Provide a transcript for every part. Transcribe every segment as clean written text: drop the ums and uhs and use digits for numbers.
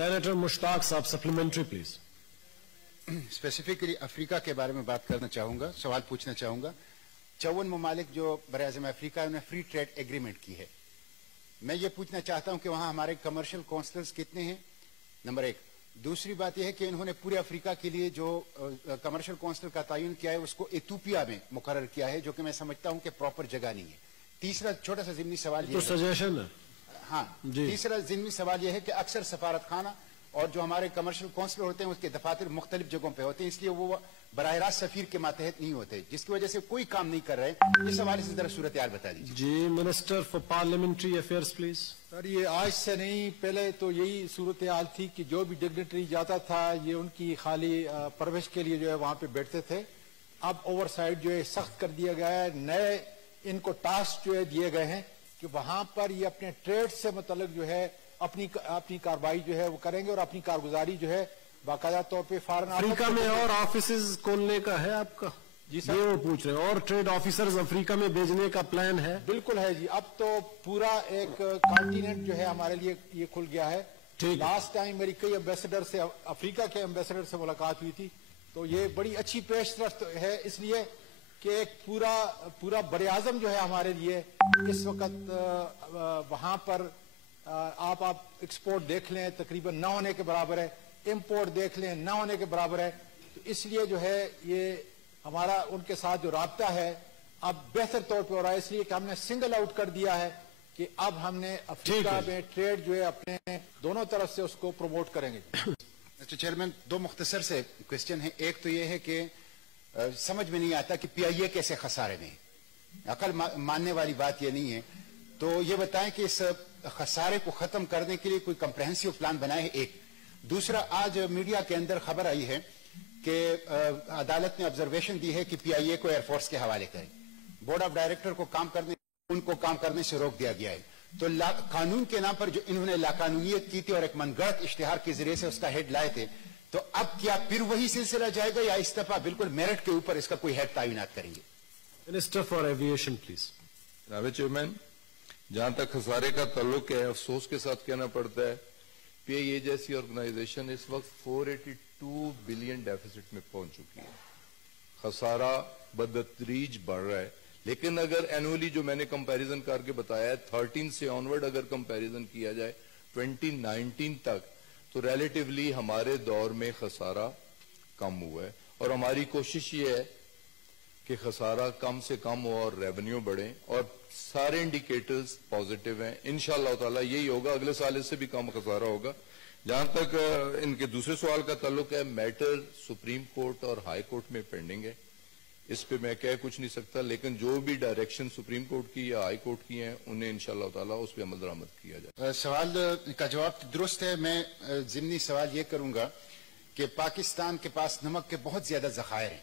Senator Mushtaq Saab, supplementary please. Specifically Africa के बारे में बात करना चाहूंगा, सवाल पूछना चाहूंगा। 54 ममालिक जो बराज़म अफ्रीका उन्होंने फ्री ट्रेड एग्रीमेंट की है। मैं ये पूछना चाहता हूं कि वहां हमारे कमर्शियल काउंसलर्स कितने हैं, नंबर एक। दूसरी बात यह है कि इन्होंने पूरे अफ्रीका के लिए जो कमर्शियल काउंसलर का तयन किया है उसको इथियोपिया में मुकर्रर किया है, जो कि मैं समझता हूं कि प्रॉपर जगह नहीं है। तीसरा छोटा सा ज़िमनी सवाल ये सजेशन है। हाँ, तीसरा ज़िमनी सवाल यह है कि अक्सर सफारत खाना और जो हमारे कमर्शियल काउंसलर होते हैं उसके दफातर मुख्तलिफ जगहों पे होते हैं, इसलिए वो बराह रास्त सफीर के मातहत नहीं होते, जिसकी वजह से कोई काम नहीं कर रहे। इस हवाले से जरा सूरत हाल बता दीजिए। जी, minister for parliamentary affairs please. Sir, ये आज से नहीं, पहले तो यही सूरत हाल थी कि जो भी डिग्नेटरी जाता था ये उनकी खाली परवरिश के लिए जो है वहां पे बैठते थे। अब ओवरसाइट जो है सख्त कर दिया गया है, नए इनको टास्क जो है दिए गए हैं कि वहां पर ये अपने ट्रेड से मतलब जो है अपनी कार्रवाई जो है वो करेंगे और अपनी कारगुजारी जो है बाकायदा तौर पे फॉरेन अफ्रीका में और ऑफिसेज खोलने का है आपका? जी सर, ये वो पूछ रहे हैं, और ट्रेड ऑफिसर्स अफ्रीका में भेजने का प्लान है? बिल्कुल है जी। अब तो पूरा एक कॉन्टिनेंट जो है हमारे लिए ये खुल गया है। लास्ट टाइम मेरी कई एम्बेसडर से, अफ्रीका के एम्बेसडर से मुलाकात हुई थी, तो ये बड़ी अच्छी पेशरफ्त है, इसलिए कि एक पूरा बरे-आज़म जो है हमारे लिए इस वक्त वहां पर आप एक्सपोर्ट देख लें तकरीबन न होने के बराबर है, इंपोर्ट देख लें न होने के बराबर है। तो इसलिए जो है ये हमारा उनके साथ जो राब्ता है अब बेहतर तौर पे हो रहा है, इसलिए कि हमने सिंगल आउट कर दिया है कि अब हमने अफ्रीका में ट्रेड जो है अपने दोनों तरफ से उसको प्रमोट करेंगे। मिस्टर चेयरमैन, दो मुख्तसर से क्वेश्चन है। एक तो ये है कि समझ में नहीं आता कि PIA कैसे खसारे में, अकल मानने वाली बात ये नहीं है। तो ये बताएं कि इस खसारे को खत्म करने के लिए कोई कंप्रेहेंसिव प्लान बनाए है, एक। दूसरा, आज मीडिया के अंदर खबर आई है कि अदालत ने ऑब्जर्वेशन दी है कि PIA को एयरफोर्स के हवाले करें। बोर्ड ऑफ डायरेक्टर को उनको काम करने से रोक दिया गया है। तो कानून के नाम पर जो इन्होंने लाकानूनियत की थी और एक मनगढ़ंत इश्तिहार के जरिए से उसका हेड लाए थे, तो अब क्या फिर वही सिलसिला जाएगा या इस दफा बिल्कुल मेरिट के ऊपर इसका कोई हेड तैनात करेंगे? Minister for aviation please. जनाब चेयरमैन, जहां तक खसारे का ताल्लुक है, अफसोस के साथ कहना पड़ता है PIA जैसी ऑर्गेनाइजेशन इस वक्त 482 बिलियन डेफिसिट में पहुंच चुकी है। खसारा बदतरीज बढ़ रहा है, लेकिन अगर एनुअली जो मैंने कंपैरिजन करके बताया है 13 से ऑनवर्ड अगर कंपैरिजन किया जाए 2019 तक, तो रिलेटिवली हमारे दौर में खसारा कम हुआ है। और हमारी कोशिश ये है कि खसारा कम से कम हो और रेवेन्यू बढ़े, और सारे इंडिकेटर्स पॉजिटिव हैं। इंशाअल्लाह ताला यही होगा, अगले साल इससे भी कम खसारा होगा। जहां तक इनके दूसरे सवाल का ताल्लुक है, मैटर सुप्रीम कोर्ट और हाई कोर्ट में पेंडिंग है, इस पे मैं कह कुछ नहीं सकता, लेकिन जो भी डायरेक्शन सुप्रीम कोर्ट की या हाई कोर्ट की हैं उन्हें इंशाअल्लाह ताला उस पर अमल दरामद किया जाए। सवाल का जवाब दुरुस्त है। मैं जिमनी सवाल ये करूंगा कि पाकिस्तान के पास नमक के बहुत ज्यादा जखायर हैं,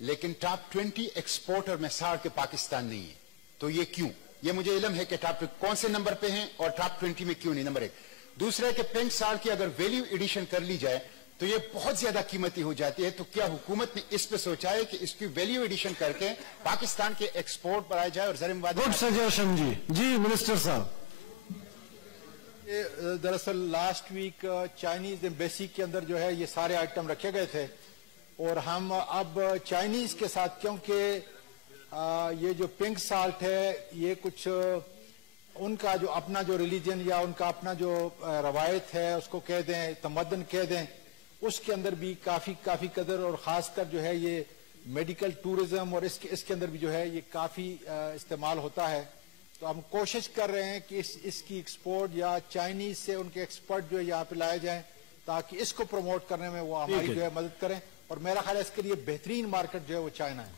लेकिन टॉप 20 एक्सपोर्टर में 60 के पाकिस्तान नहीं है। तो ये क्यों? ये मुझे इल्म है कि टॉप कौन से नंबर पे हैं और टॉप 20 में क्यों नहीं, नंबर एक। दूसरा है कि पिंक साल्ट की अगर वैल्यू एडिशन कर ली जाए तो ये बहुत ज्यादा कीमती हो जाती है। तो क्या हुकूमत ने इस पे सोचा है कि इसकी वैल्यू एडिशन करके पाकिस्तान के एक्सपोर्ट बढ़ाया जाए और ज़र-ए-मुबाद? गुड सजेशन जी। जी मिनिस्टर साहब, दरअसल लास्ट वीक चाइनीज एम्बेसी के अंदर जो है ये सारे आइटम रखे गए थे, और हम अब चाइनीज के साथ, क्योंकि ये जो पिंक साल्ट है ये कुछ उनका जो अपना जो रिलीजन या उनका अपना जो रवायत है उसको कह दें, तमद्दन कह दें, उसके अंदर भी काफी कदर, और खासकर जो है ये मेडिकल टूरिज्म और इसके अंदर भी जो है ये काफी इस्तेमाल होता है। तो हम कोशिश कर रहे हैं कि इसकी एक्सपोर्ट या चाइनीज से उनके एक्सपर्ट जो है यहाँ पे लाए जाएं, ताकि इसको प्रमोट करने में वो हमारी जो है मदद करें, और मेरा ख्याल है इसके लिए बेहतरीन मार्केट जो है वो चाइना है।